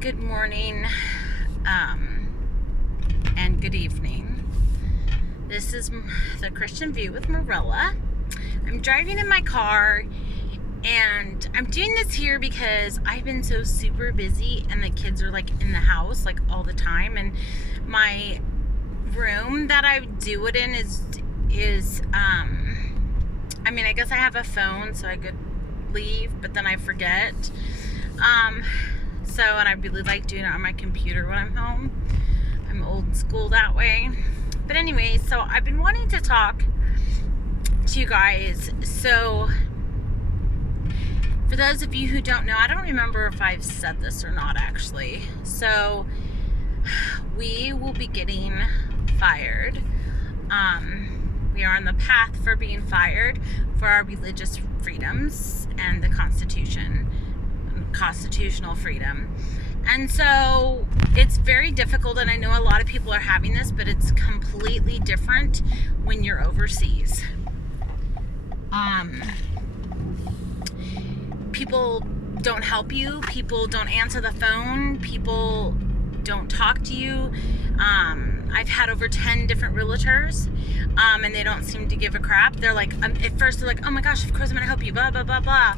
Good morning and good evening. This is the Christian View with Marilla. I'm driving in my car and I'm doing this here because I've been so super busy and the kids are like in the house like all the time, and my room that I do it in is I guess I have a phone so I could leave, but then I forget. And I really like doing it on my computer when I'm home. I'm old school that way. But anyway, so I've been wanting to talk to you guys. So for those of you who don't know, I don't remember if I've said this or not actually. So we will be getting fired. We are on the path for being fired for our religious freedoms and the constitutional freedom. And so it's very difficult, and I know a lot of people are having this, but it's completely different when you're overseas. People don't help you, people don't answer the phone, people don't talk to you. I've had over 10 different realtors, and they don't seem to give a crap. They're like, at first they're like, oh my gosh, of course I'm gonna help you, blah, blah, blah, blah.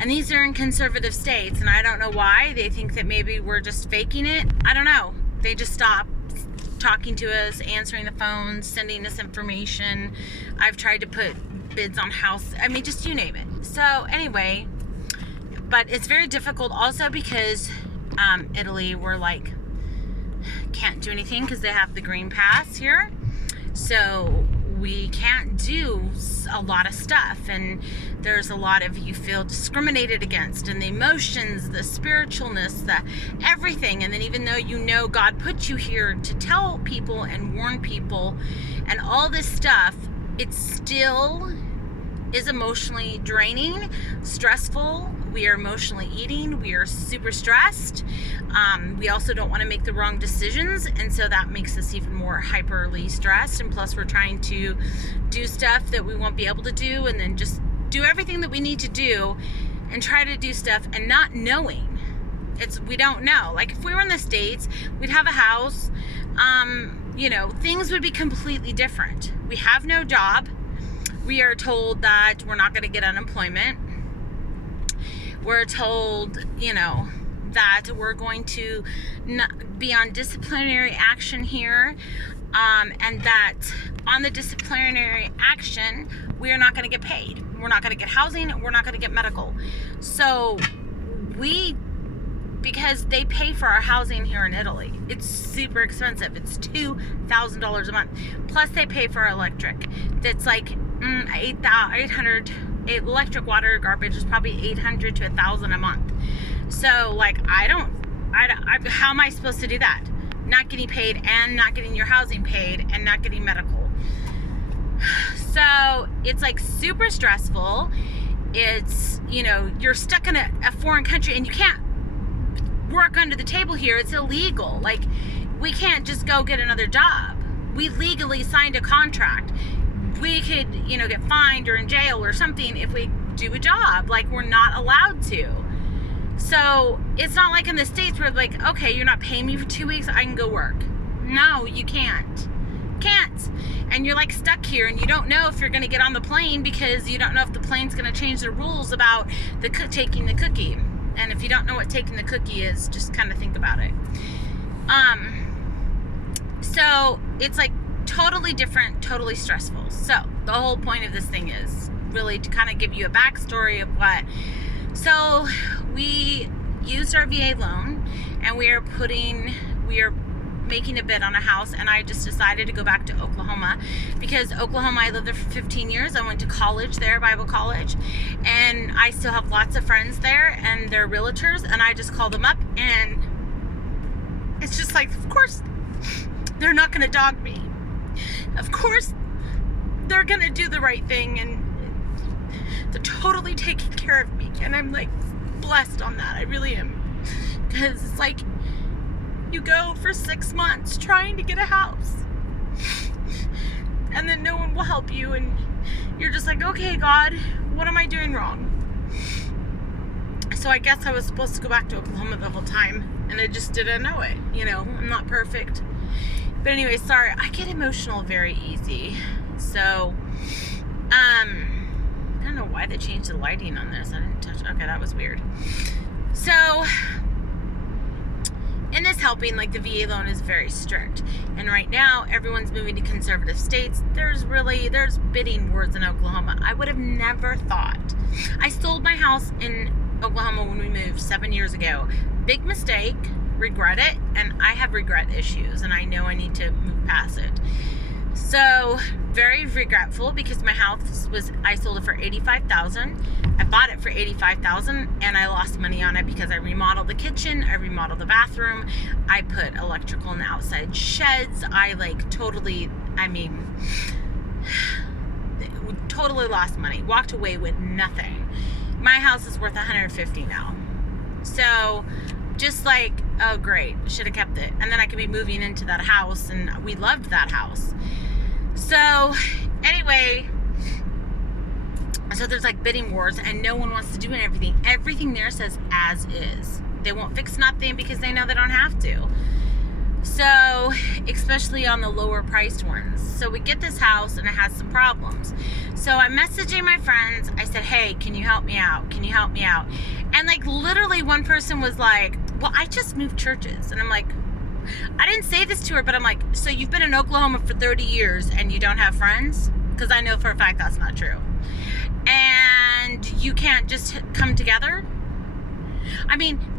And these are in conservative states, and I don't know why. They think that maybe we're just faking it. I don't know. They just stop talking to us, answering the phone, sending us information. I've tried to put bids on house. Just you name it. So anyway, but it's very difficult also because Italy, we're like, can't do anything because they have the green pass here. So we can't do a lot of stuff, and there's a lot of, you feel discriminated against, and the emotions, the spiritualness, the everything. And then even though you know God put you here to tell people and warn people and all this stuff, it still is emotionally draining, stressful. We are emotionally eating. We are super stressed. We also don't want to make the wrong decisions, and so that makes us even more hyperly stressed. And plus we're trying to do stuff that we won't be able to do, and then just do everything that we need to do and try to do stuff and not knowing. We don't know. Like if we were in the States, we'd have a house, things would be completely different. We have no job. We are told that we're not going to get unemployment. We're told, that we're going to be on disciplinary action here, and that on the disciplinary action, we are not going to get paid. We're not going to get housing. We're not going to get medical. So because they pay for our housing here in Italy, it's super expensive. It's $2,000 a month. Plus they pay for our electric. That's like 800. Electric, water, garbage is probably $800 to $1,000 a month. So like, how am I supposed to do that? Not getting paid and not getting your housing paid and not getting medical. So it's like super stressful. It's, you're stuck in a foreign country and you can't work under the table here. It's illegal. Like, we can't just go get another job. We legally signed a contract. We could, get fined or in jail or something if we do a job. Like, we're not allowed to. So it's not like in the States where like, okay, you're not paying me for 2 weeks, I can go work. No, you can't. And you're like stuck here, and you don't know if you're going to get on the plane because you don't know if the plane's going to change the rules about taking the cookie. And if you don't know what taking the cookie is, just kind of think about it. So it's like totally different, totally stressful. So the whole point of this thing is really to kind of give you a backstory of what. So we used our VA loan, and we are making a bid on a house, and I just decided to go back to Oklahoma because Oklahoma, I lived there for 15 years. I went to college there, Bible college, and I still have lots of friends there, and they're realtors, and I just call them up, and it's just like, of course they're not going to dog me. Of course they're going to do the right thing, and they're totally taking care of me, and I'm like blessed on that. I really am, because it's like you go for 6 months trying to get a house, and then no one will help you, and you're just like, okay, God, what am I doing wrong? So I guess I was supposed to go back to Oklahoma the whole time, and I just didn't know it. I'm not perfect. But anyway, sorry, I get emotional very easy. So, I don't know why they changed the lighting on this. I didn't touch. Okay, that was weird. So, in this helping, like, the VA loan is very strict. And right now, everyone's moving to conservative states. There's bidding wars in Oklahoma. I would have never thought. I sold my house in Oklahoma when we moved 7 years ago. Big mistake, regret it, and I have regret issues, and I know I need to move past it. So, very regretful, because my house I sold it for $85,000. I bought it for $85,000, and I lost money on it because I remodeled the kitchen, I remodeled the bathroom, I put electrical in the outside sheds. I totally lost money, walked away with nothing. My house is worth $150,000 now. So, just oh great, should have kept it. And then I could be moving into that house, and we loved that house. So, anyway, so there's bidding wars, and no one wants to do everything. Everything there says as is. They won't fix nothing because they know they don't have to. So, especially on the lower priced ones. So we get this house, and it has some problems. So I'm messaging my friends. I said, hey, can you help me out? Can you help me out? And literally one person was like, well, I just moved churches. And I'm like, I didn't say this to her, but I'm like, so you've been in Oklahoma for 30 years and you don't have friends? Because I know for a fact that's not true. And you can't just come together?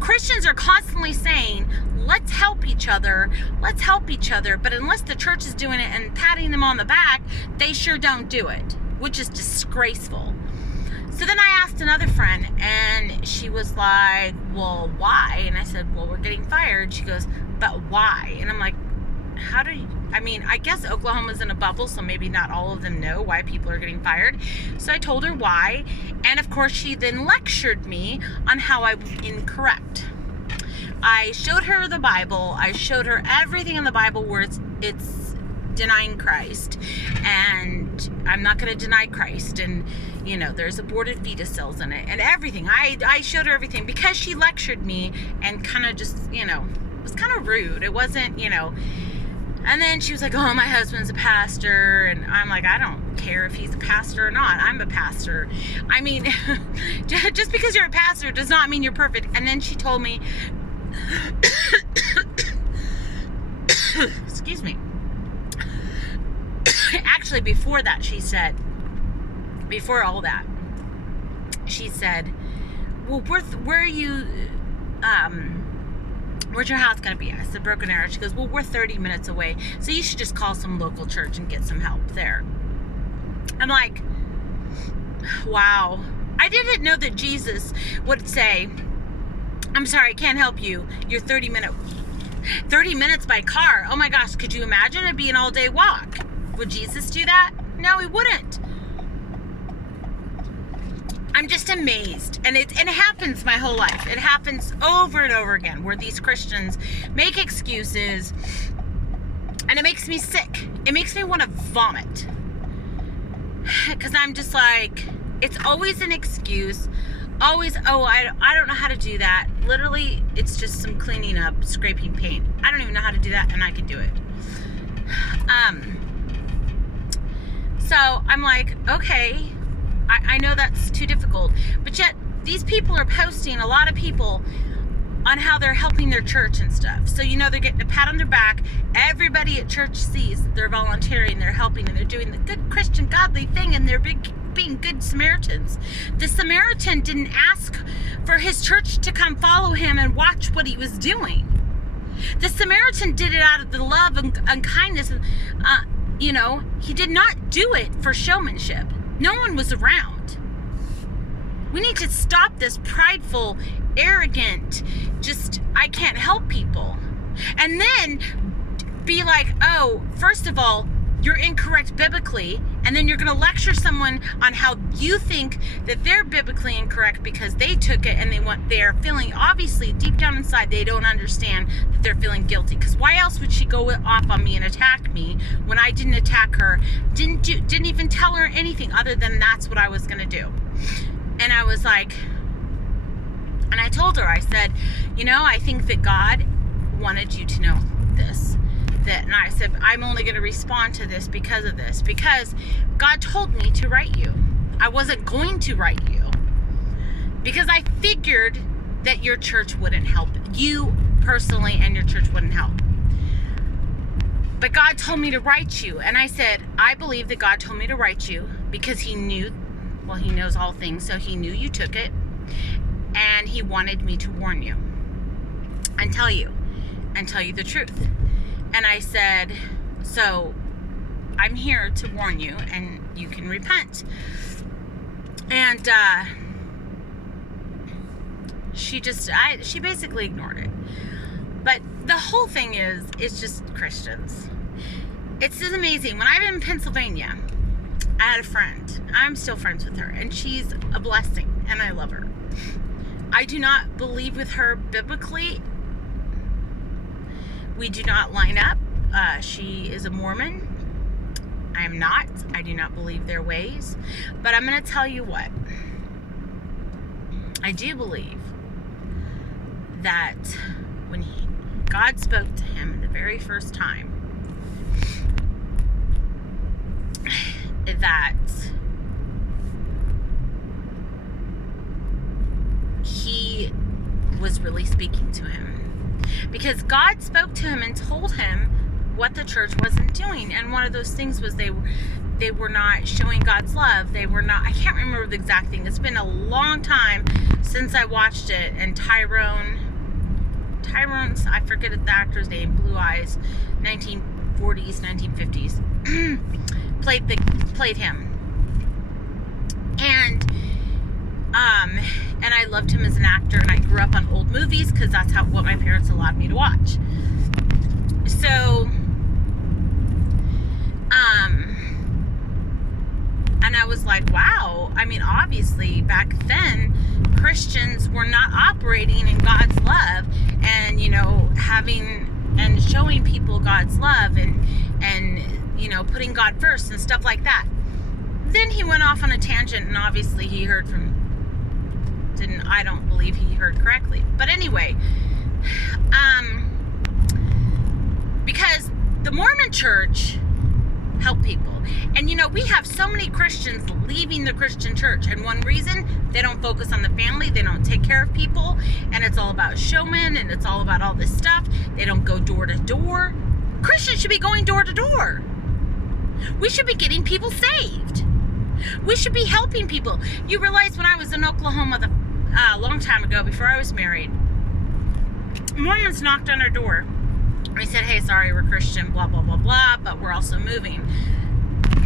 Christians are constantly saying, let's help each other, but unless the church is doing it and patting them on the back, they sure don't do it, which is disgraceful. So then I asked another friend, and she was like, well, why? And I said, well, we're getting fired. She goes, but why? And I'm like, I guess Oklahoma's in a bubble, so maybe not all of them know why people are getting fired. So I told her why, and of course she then lectured me on how I was incorrect. I showed her the Bible. I showed her everything in the Bible where it's denying Christ, and I'm not going to deny Christ, and there's aborted fetus cells in it, and everything. I showed her everything because she lectured me and kind of just, it was kind of rude. It wasn't, And then she was like, oh, my husband's a pastor. And I'm like, I don't care if he's a pastor or not. I'm a pastor. Just because you're a pastor does not mean you're perfect. And then she told me, excuse me. Actually, before that, before all that, she said, well, where are you, where's your house going to be? I said, Broken Arrow. She goes, well, we're 30 minutes away, so you should just call some local church and get some help there. I'm like, wow. I didn't know that Jesus would say, I'm sorry, I can't help you. You're 30 minutes by car. Oh my gosh, could you imagine it being an all-day walk? Would Jesus do that? No, he wouldn't. I'm just amazed. And it happens my whole life. It happens over and over again where these Christians make excuses, and it makes me sick. It makes me want to vomit. Because I'm just like, it's always an excuse. Always, oh, I don't know how to do that. Literally, it's just some cleaning up, scraping paint. I don't even know how to do that, and I can do it. So I'm like, okay, I know that's too difficult, but yet these people are posting, a lot of people, on how they're helping their church and stuff. So, they're getting a pat on their back. Everybody at church sees that they're volunteering, they're helping, and they're doing the good Christian godly thing, and they're being good Samaritans. The Samaritan didn't ask for his church to come follow him and watch what he was doing. The Samaritan did it out of the love and kindness. He did not do it for showmanship. No one was around. We need to stop this prideful, arrogant, just, I can't help people. And then be like, oh, first of all, you're incorrect biblically, and then you're going to lecture someone on how you think that they're biblically incorrect because they took it and they're feeling, obviously deep down inside, they don't understand that they're feeling guilty. Because why else would she go off on me and attack me when I didn't attack her, didn't even tell her anything other than that's what I was going to do. And I was like, And I told her, I said, I think that God wanted you to know this. And I said, I'm only going to respond to this because of this. Because God told me to write you. I wasn't going to write you. Because I figured that your church wouldn't help. You personally and your church wouldn't help. But God told me to write you. And I said, I believe that God told me to write you because he knew, well, he knows all things. So he knew you took it. And he wanted me to warn you and tell you the truth. And I said, so I'm here to warn you and you can repent. And she basically ignored it. But the whole thing is, it's just Christians. It's just amazing. When I was in Pennsylvania, I had a friend. I'm still friends with her, and she's a blessing, and I love her. I do not believe with her biblically. We do not line up. She is a Mormon. I am not. I do not believe their ways. But I'm going to tell you what. I do believe that when God spoke to him the very first time, that he was really speaking to him, because God spoke to him and told him what the church wasn't doing. And one of those things was they were not showing God's love. They were not, I can't remember the exact thing. It's been a long time since I watched it. And Tyrone's, I forget the actor's name, Blue Eyes, 1940s, 1950s, played him. And I loved him as an actor, and I grew up on old movies because that's what my parents allowed me to watch. So, and I was like, wow. I mean, obviously back then, Christians were not operating in God's love and, having and showing people God's love and putting God first and stuff like that. Then he went off on a tangent, and obviously he heard from, I don't believe he heard correctly. But anyway, because the Mormon church help people. And we have so many Christians leaving the Christian church, and one reason, they don't focus on the family, they don't take care of people, and it's all about showmen, and it's all about all this stuff. They don't go door to door. Christians should be going door to door. We should be getting people saved. We should be helping people. You realize when I was in Oklahoma a long time ago, before I was married, Mormons knocked on our door. We said, hey, sorry, we're Christian, blah, blah, blah, blah, but we're also moving.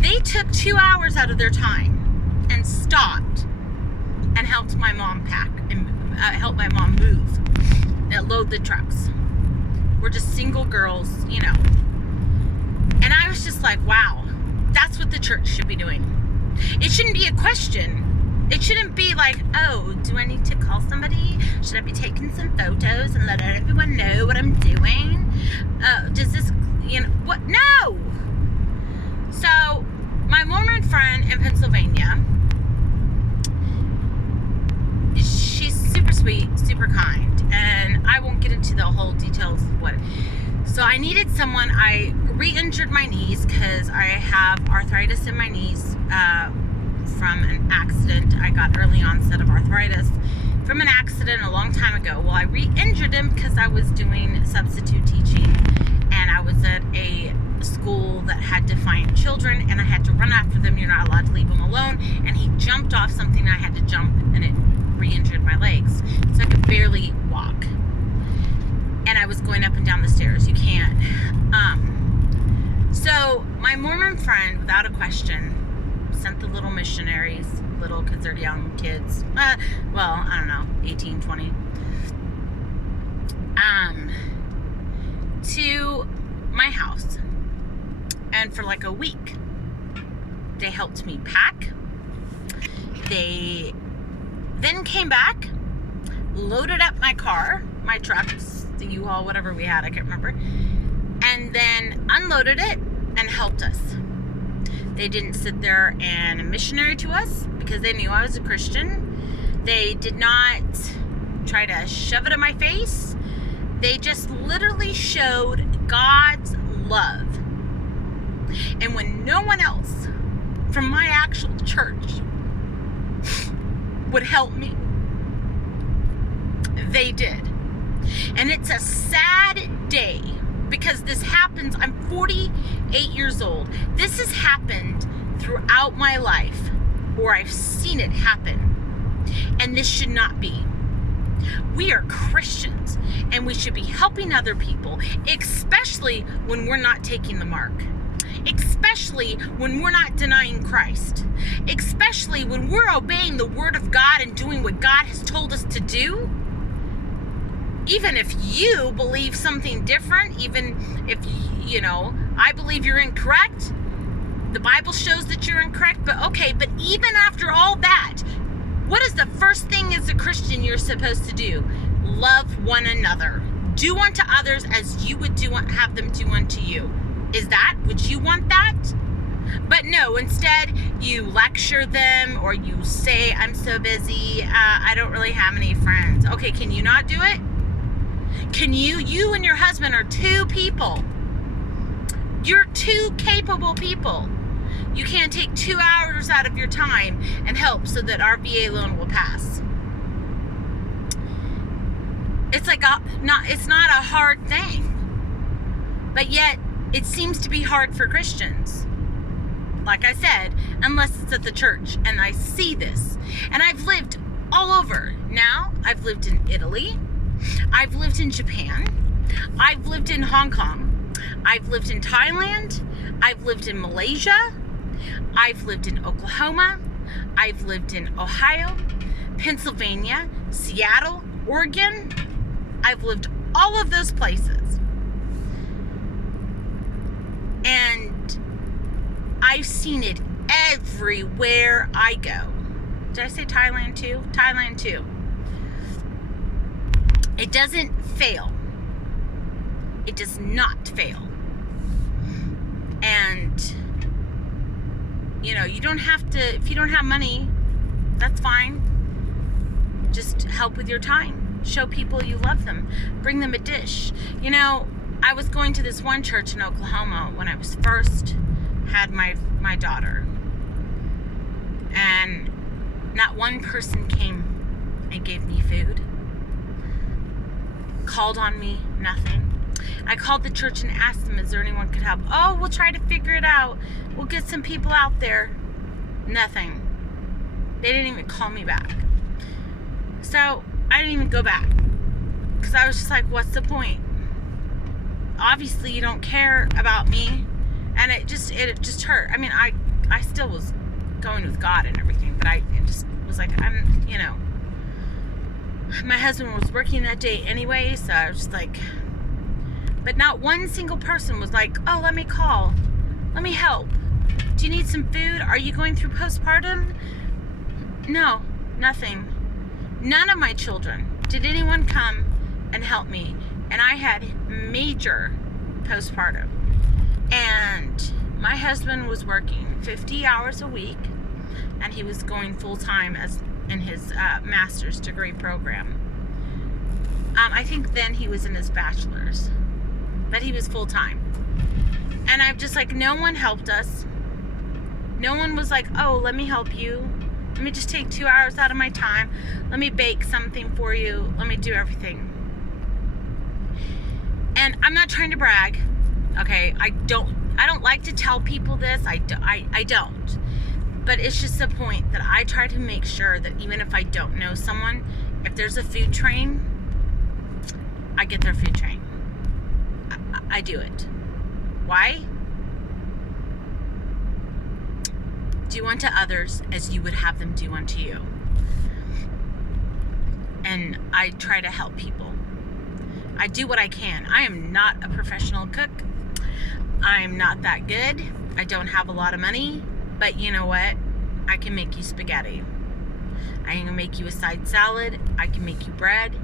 They took 2 hours out of their time and stopped and helped my mom pack and helped my mom move and load the trucks. We're just single girls, And I was just like, wow, that's what the church should be doing. It shouldn't be a question. It shouldn't be like, oh, do I need to call somebody? Should I be taking some photos and let everyone know what I'm doing? Does this, what? No! So, my Mormon friend in Pennsylvania, she's super sweet, super kind, and I won't get into the whole details of what. So I needed someone. I re-injured my knees because I have arthritis in my knees from an accident. I got early onset of arthritis from an accident a long time ago. Well, I re-injured him because I was doing substitute teaching, and I was at a school that had defiant children, and I had to run after them. You're not allowed to leave them alone. And he jumped off something. I had to jump, and it re-injured my legs, so I could barely walk. And I was going up and down the stairs. You can't. So my Mormon friend, without a question, sent the little missionaries, little because they're young kids. Well, I don't know, 18, 20. To my house. And for like a week, they helped me pack. They then came back, loaded up my car, my trucks, the U-Haul, whatever we had, I can't remember, and then unloaded it and helped us. They didn't sit there and missionary to us because they knew I was a Christian. They did not try to shove it in my face. They just literally showed God's love. And when no one else from my actual church would help me, they did. And it's a sad day because this happens. I'm 48 years old. This has happened throughout my life, or I've seen it happen. And this should not be. We are Christians, and we should be helping other people, especially when we're not taking the mark. Especially when we're not denying Christ. Especially when we're obeying the word of God and doing what God has told us to do. Even if you believe something different, even if, I believe you're incorrect, the Bible shows that you're incorrect, but even after all that, what is the first thing as a Christian you're supposed to do? Love one another. Do unto others as you would have them do unto you. Would you want that? But no, instead you lecture them, or you say, I'm so busy, I don't really have any friends. Okay, can you not do it? Can you and your husband are two people. You're two capable people. You can't take 2 hours out of your time and help so that our VA loan will pass. It's it's not a hard thing. But yet, it seems to be hard for Christians. Like I said, unless it's at the church. And I see this. And I've lived all over. Now, I've lived in Italy. I've lived in Japan. I've lived in Hong Kong. I've lived in Thailand. I've lived in Malaysia. I've lived in Oklahoma. I've lived in Ohio, Pennsylvania, Seattle, Oregon. I've lived all of those places. And I've seen it everywhere I go. Did I say Thailand too? Thailand too. It doesn't fail. It does not fail. And, you don't have to, if you don't have money, that's fine. Just help with your time. Show people you love them. Bring them a dish. I was going to this one church in Oklahoma when I was first had my daughter. And not one person came and gave me food. Called on me, nothing. I called the church and asked them, is there anyone could help? Oh, we'll try to figure it out. We'll get some people out there. Nothing. They didn't even call me back. So I didn't even go back. Because I was just like, what's the point? Obviously you don't care about me. And it just hurt. I mean, I still was going with God and everything. But it just was like, my husband was working that day anyway. So I was just like, but not one single person was like, oh, let me call. Let me help. Do you need some food? Are you going through postpartum? No, nothing. None of my children. Did anyone come and help me? And I had major postpartum. And my husband was working 50 hours a week. And he was going full-time in his master's degree program. I think then he was in his bachelor's. But he was full-time. And I'm just like, no one helped us. No one was like, oh, let me help you. Let me just take 2 hours out of my time. Let me bake something for you. Let me do everything. And I'm not trying to brag. Okay, I don't like to tell people this. I don't. But it's just the point that I try to make sure that even if I don't know someone, if there's a food train, I get their food train. I do it. Why? Do unto others as you would have them do unto you. And I try to help people. I do what I can. I am not a professional cook. I'm not that good. I don't have a lot of money. But you know what? I can make you spaghetti. I can make you a side salad. I can make you bread.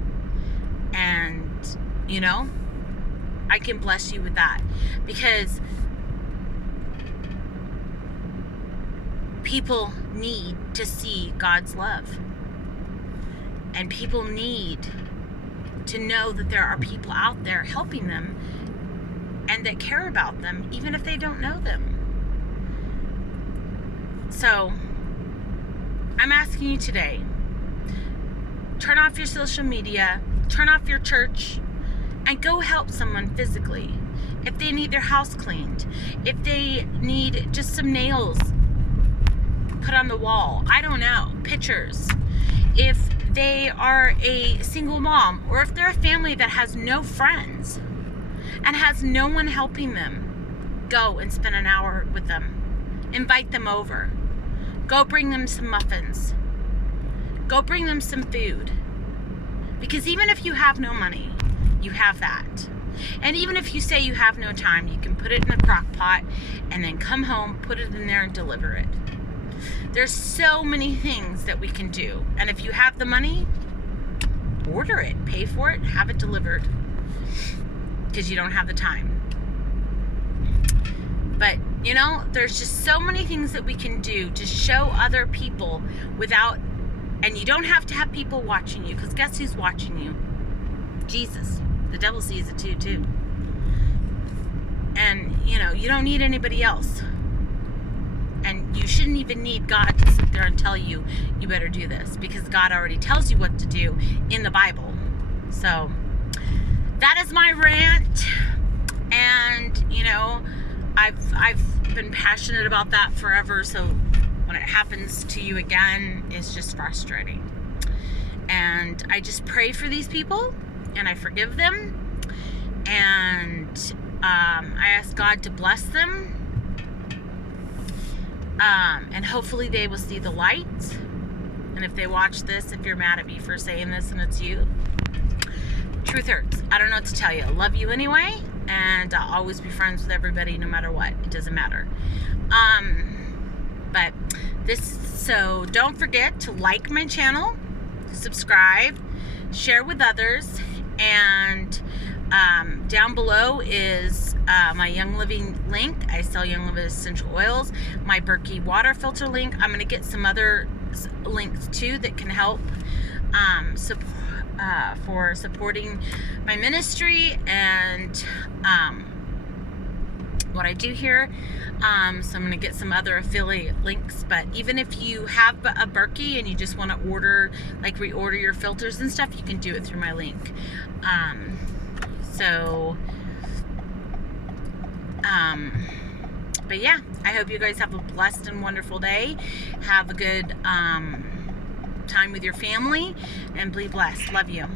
And, I can bless you with that. Because people need to see God's love. And people need to know that there are people out there helping them and that care about them, even if they don't know them. So, I'm asking you today, turn off your social media, turn off your church, and go help someone physically. If they need their house cleaned, if they need just some nails put on the wall, I don't know, pictures. If they are a single mom, or if they're a family that has no friends and has no one helping them, go and spend an hour with them. Invite them over. Go bring them some muffins. Go bring them some food. Because even if you have no money, you have that. And even if you say you have no time, you can put it in a crock pot and then come home, put it in there and deliver it. There's so many things that we can do. And if you have the money, order it, pay for it, have it delivered. Because you don't have the time. But, you know, there's just so many things that we can do to show other people without, and you don't have to have people watching you, because guess who's watching you? Jesus. The devil sees it too. And, you know, you don't need anybody else. And you shouldn't even need God to sit there and tell you, you better do this, because God already tells you what to do in the Bible. So, that is my rant. And, you know, I've been passionate about that forever, so when it happens to you again, it's just frustrating. And I just pray for these people, and I forgive them, and I ask God to bless them, and hopefully they will see the light. And if they watch this, if you're mad at me for saying this and it's you, truth hurts. I don't know what to tell you. I love you anyway, and I'll always be friends with everybody no matter what. It doesn't matter. But so don't forget to like my channel, subscribe, share with others, and down below is my Young Living link. I sell Young Living essential oils. My Berkey water filter link. I'm going to get some other links too that can help for supporting my ministry and what I do here. So I'm going to get some other affiliate links. But even if you have a Berkey and you just want to order, like reorder your filters and stuff, you can do it through my link. But yeah, I hope you guys have a blessed and wonderful day. Have a good time with your family, and be blessed. Love you.